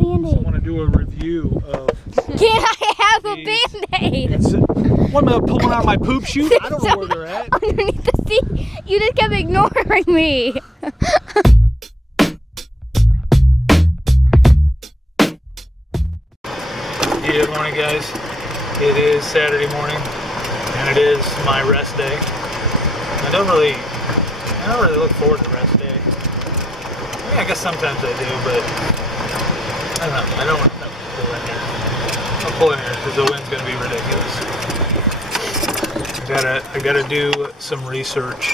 a Band-Aid. I want to do a review of... Can I have a Band-Aid? What, am I pulling out my poop chute? I don't know where they're at. Underneath the seat. You just kept ignoring me. Good morning, guys. It is Saturday morning, and it is my rest day. I don't really look forward to rest day. I mean, I guess sometimes I do, but I don't know. I don't want to pull in here. I'll pull in here because the wind's going to be ridiculous. I gotta do some research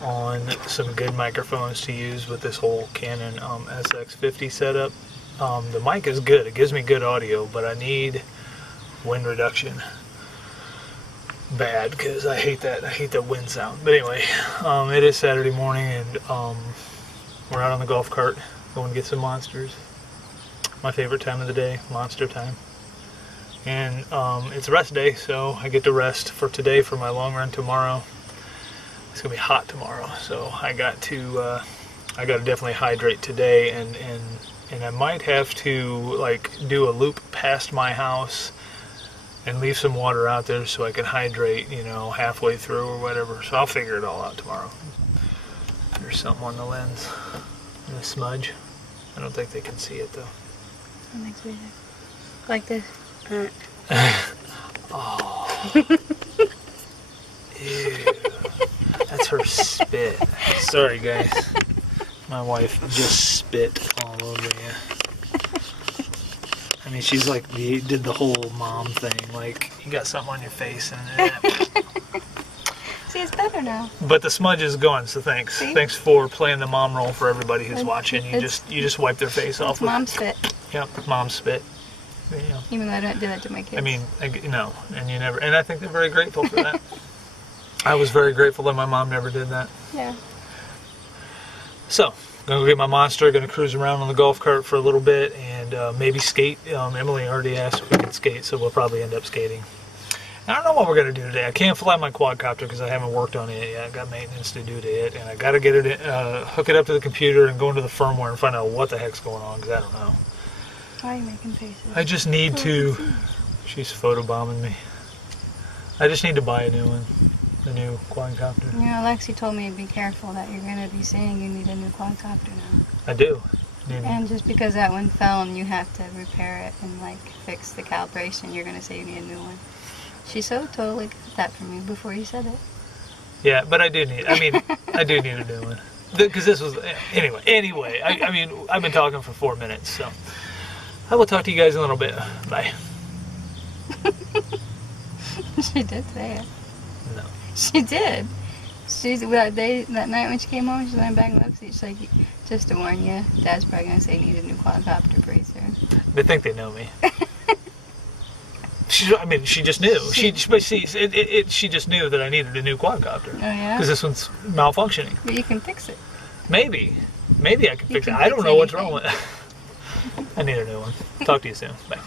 on some good microphones to use with this whole Canon SX50 setup. The mic is good. It gives me good audio, but I need wind reduction bad because I hate that wind sound. But anyway, it is Saturday morning, and we're out on the golf cart going to get some monsters. My favorite time of the day, monster time. And it's rest day, so I get to rest for today for my long run tomorrow. It's gonna be hot tomorrow, so I got to definitely hydrate today, and I might have to like do a loop past my house and leave some water out there so I can hydrate, you know, halfway through or whatever. So I'll figure it all out tomorrow. There's something on the lens, and a smudge. I don't think they can see it though. Like this. Oh. Ew. That's her spit. Sorry, guys. My wife just spit all over you. I mean, she's like, did the whole mom thing. Like, you got something on your face and See, it's better now. But the smudge is gone, so thanks. See? Thanks for playing the mom role for everybody who's watching. You just wipe their face off with Mom spit. Yep, mom spit. Yeah. Even though I don't do that to my kids. I mean, no, and you never, and I think they're very grateful for that. I was very grateful that my mom never did that. Yeah. So, gonna go get my monster, gonna cruise around on the golf cart for a little bit, and maybe skate. Emily already asked if we could skate, so we'll probably end up skating. I don't know what we're gonna do today. I can't fly my quadcopter because I haven't worked on it yet. I got maintenance to do to it, and I gotta get it, hook it up to the computer and go into the firmware and find out what the heck's going on, because I don't know. Why are you making faces? I just need to. She's photobombing me. I just need to buy a new one, a new quadcopter. You know, Lexi told me to be careful that you're going to be saying you need a new quadcopter now. I do. And just because that one fell and you have to repair it and like fix the calibration, you're going to say you need a new one. She so totally got that from me before you said it. Yeah, but I do need. I mean, I do need a new one because this was anyway. I mean, I've been talking for 4 minutes, so. I will talk to you guys in a little bit. Bye. She did say it. No. She did. That night when she came home, she went back and looked. She's like, just to warn you, Dad's probably going to say you need a new quadcopter pretty soon. They think they know me. I mean, she just knew. She just knew that I needed a new quadcopter. Oh, yeah? Because this one's malfunctioning. But you can fix it. Maybe I can fix it. I don't know what's wrong with it. I need a new one. Talk to you soon. Bye.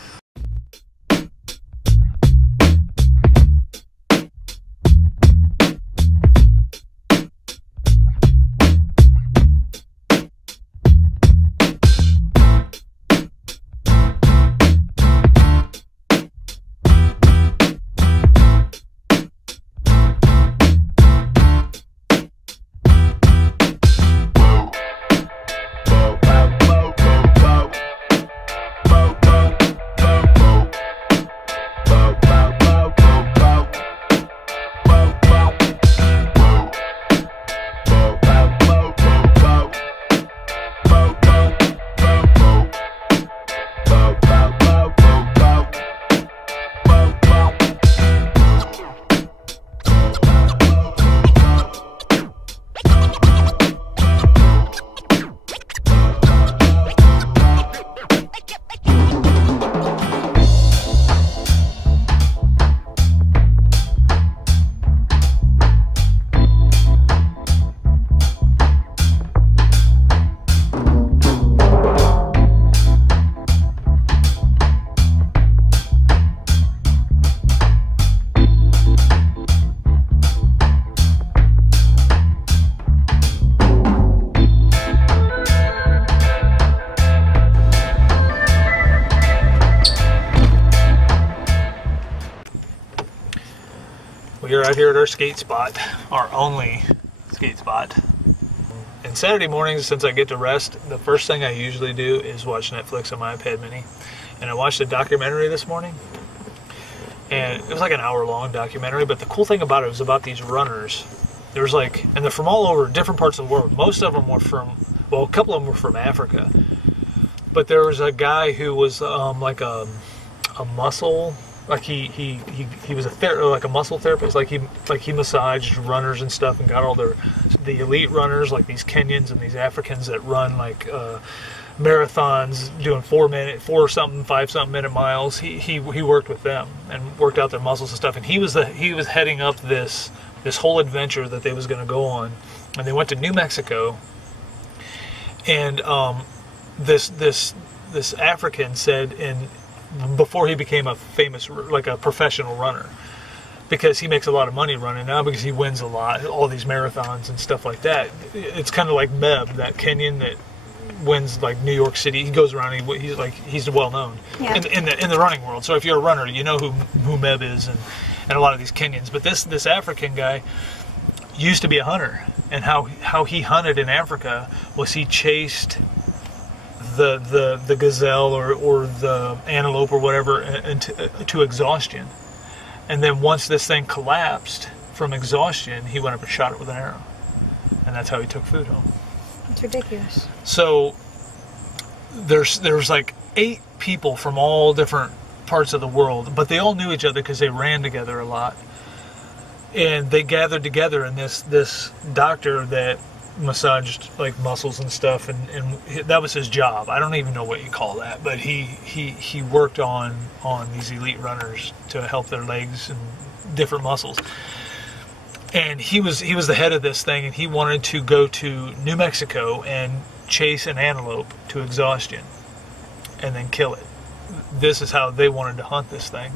We are out here at our skate spot, our only skate spot. And Saturday mornings, since I get to rest, the first thing I usually do is watch Netflix on my iPad mini. And I watched a documentary this morning. And it was like an hour-long documentary, but the cool thing about it was about these runners. There's like, and they're from all over different parts of the world. Most of them were from, well, a couple of them were from Africa. But there was a guy who was like a muscle, like he was like a muscle therapist. Like he massaged runners and stuff, and got all the elite runners, like these Kenyans and these Africans that run like marathons, doing 5-something minute miles. He worked with them and worked out their muscles and stuff. And he was heading up this whole adventure that they was going to go on. And they went to New Mexico, and this African said, before he became a famous, like a professional runner, because he makes a lot of money running now, because he wins a lot, all these marathons and stuff like that. It's kind of like Meb, that Kenyan that wins like New York City. He goes around, he's well known in the running world. So if you're a runner, you know who Meb is, and a lot of these Kenyans. But this African guy used to be a hunter, and how he hunted in Africa was he chased the gazelle or the antelope or whatever to exhaustion. And then once this thing collapsed from exhaustion, he went up and shot it with an arrow. And that's how he took food home. It's ridiculous. So there's like 8 people from all different parts of the world, but they all knew each other because they ran together a lot. And they gathered together, and this doctor that massaged like muscles and stuff, and that was his job. I don't even know what you call that, but he worked on these elite runners to help their legs and different muscles. And he was the head of this thing, and he wanted to go to New Mexico and chase an antelope to exhaustion and then kill it. This is how they wanted to hunt this thing.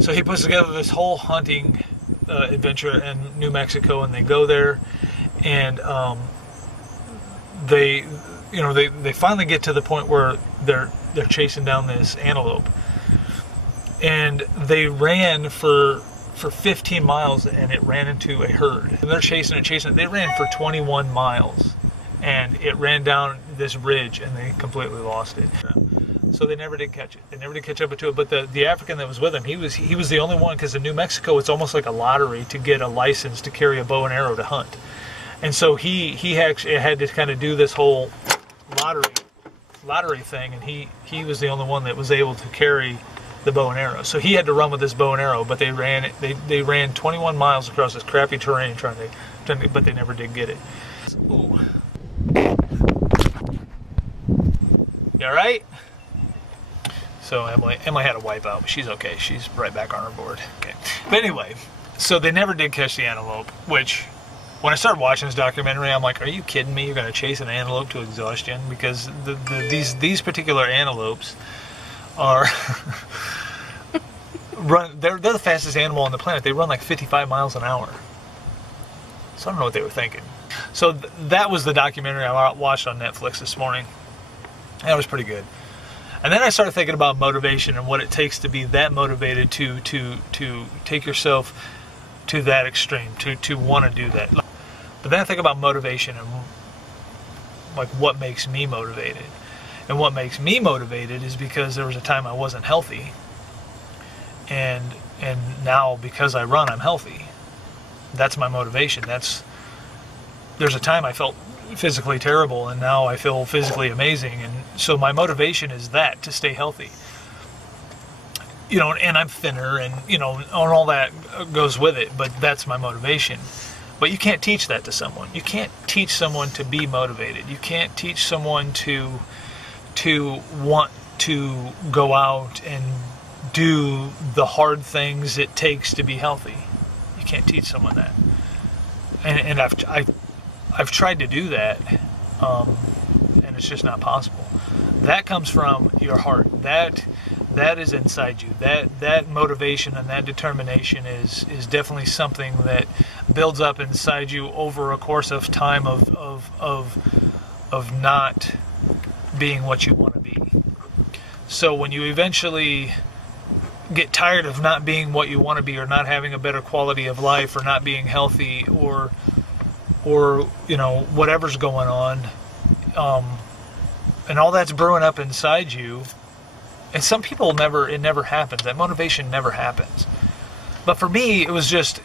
So he puts together this whole hunting adventure in New Mexico, and they go there. And they finally get to the point where they're chasing down this antelope, and they ran for 15 miles, and it ran into a herd. And they're chasing it. They ran for 21 miles, and it ran down this ridge, and they completely lost it. So they never did catch it. They never did catch up to it. But the African that was with him, he was the only one, because in New Mexico it's almost like a lottery to get a license to carry a bow and arrow to hunt. And so he actually had to kind of do this whole lottery thing, and he was the only one that was able to carry the bow and arrow. So he had to run with this bow and arrow, but they ran 21 miles across this crappy terrain but they never did get it. Ooh. You all right? So Emily had a wipe out, but she's okay. She's right back on her board. Okay. But anyway, so they never did catch the antelope, which, when I started watching this documentary, I'm like, are you kidding me? You're going to chase an antelope to exhaustion? Because these particular antelopes are they're the fastest animal on the planet. They run like 55 miles an hour. So I don't know what they were thinking. So that was the documentary I watched on Netflix this morning. That was pretty good. And then I started thinking about motivation and what it takes to be that motivated to take yourself to that extreme, to want to do that. But then I think about motivation and like what makes me motivated. And what makes me motivated is because there was a time I wasn't healthy, and now because I run, I'm healthy. That's my motivation. There's a time I felt physically terrible, and now I feel physically amazing, and so my motivation is that, to stay healthy. You know, and I'm thinner, and you know, and all that goes with it, but that's my motivation. But you can't teach that to someone. You can't teach someone to be motivated. You can't teach someone to want to go out and do the hard things it takes to be healthy. You can't teach someone that. And I've tried to do that, and it's just not possible. That comes from your heart. That is inside you. That motivation and that determination is definitely something that builds up inside you over a course of time of not being what you want to be. So when you eventually get tired of not being what you want to be, or not having a better quality of life, or not being healthy, or you know, whatever's going on, and all that's brewing up inside you. And some people it never happens. That motivation never happens. But for me, it was just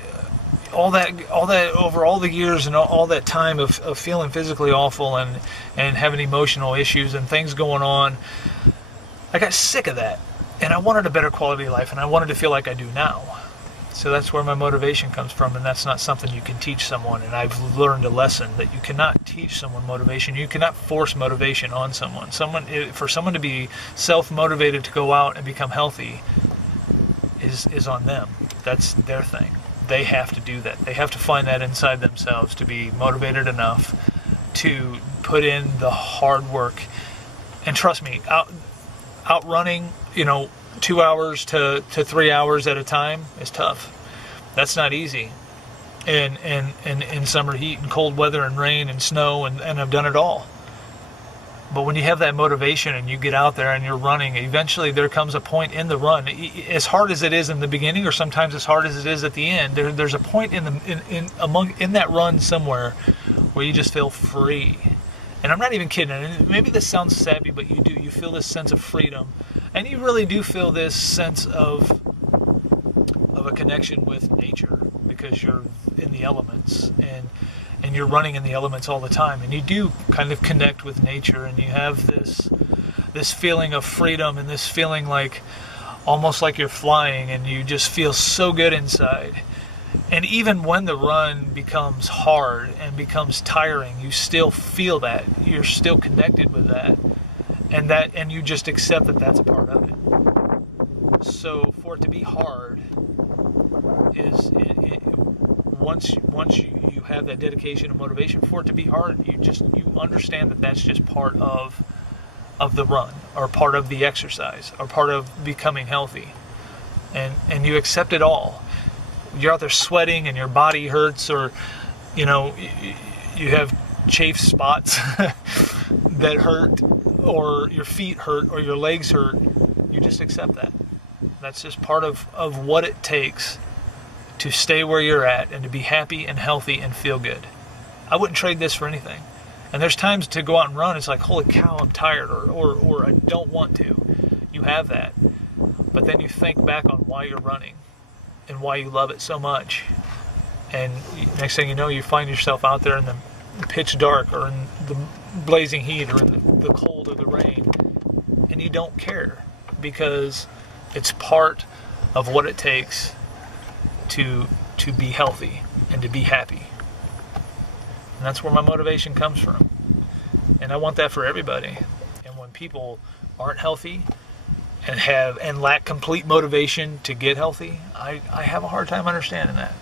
all that over all the years and all that time of feeling physically awful and having emotional issues and things going on. I got sick of that, and I wanted a better quality of life, and I wanted to feel like I do now. So that's where my motivation comes from, and that's not something you can teach someone. And I've learned a lesson that you cannot teach someone motivation. You cannot force motivation on someone. For someone to be self-motivated to go out and become healthy is on them. That's their thing. They have to do that. They have to find that inside themselves to be motivated enough to put in the hard work. And trust me, outrunning, 2 hours to 3 hours at a time is tough. That's not easy. And in summer heat and cold weather and rain and snow, and I've done it all. But when you have that motivation and you get out there and you're running, eventually there comes a point in the run, as hard as it is in the beginning, or sometimes as hard as it is at the end, there's a point in that run somewhere where you just feel free. And I'm not even kidding. And maybe this sounds savvy, but you do. You feel this sense of freedom, and you really do feel this sense of a connection with nature, because you're in the elements, and you're running in the elements all the time, and you do kind of connect with nature, and you have this feeling of freedom, and this feeling like almost like you're flying, and you just feel so good inside. And even when the run becomes hard and becomes tiring, you still feel that. You're still connected with that. And you just accept that that's a part of it. So for it to be hard is once you have that dedication and motivation, for it to be hard, you understand that that's just part of the run, or part of the exercise, or part of becoming healthy. And you accept it all. You're out there sweating and your body hurts, or you have chafe spots that hurt, or your feet hurt, or your legs hurt. You just accept that. That's just part of what it takes to stay where you're at and to be happy and healthy and feel good. I wouldn't trade this for anything. And there's times to go out and run, it's like, holy cow, I'm tired, or I don't want to. You have that. But then you think back on why you're running and why you love it so much. And next thing you know, you find yourself out there in the pitch dark, or in the blazing heat, or in the cold or the rain, and you don't care, because it's part of what it takes to be healthy and to be happy. And that's where my motivation comes from. And I want that for everybody. And when people aren't healthy and lack complete motivation to get healthy, I have a hard time understanding that.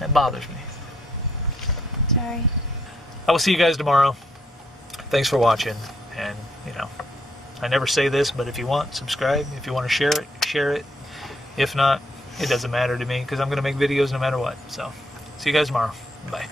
That bothers me. Sorry. I will see you guys tomorrow. Thanks for watching. And, I never say this, but if you want, subscribe. If you want to share it. If not, it doesn't matter to me, because I'm going to make videos no matter what. So, see you guys tomorrow. Bye.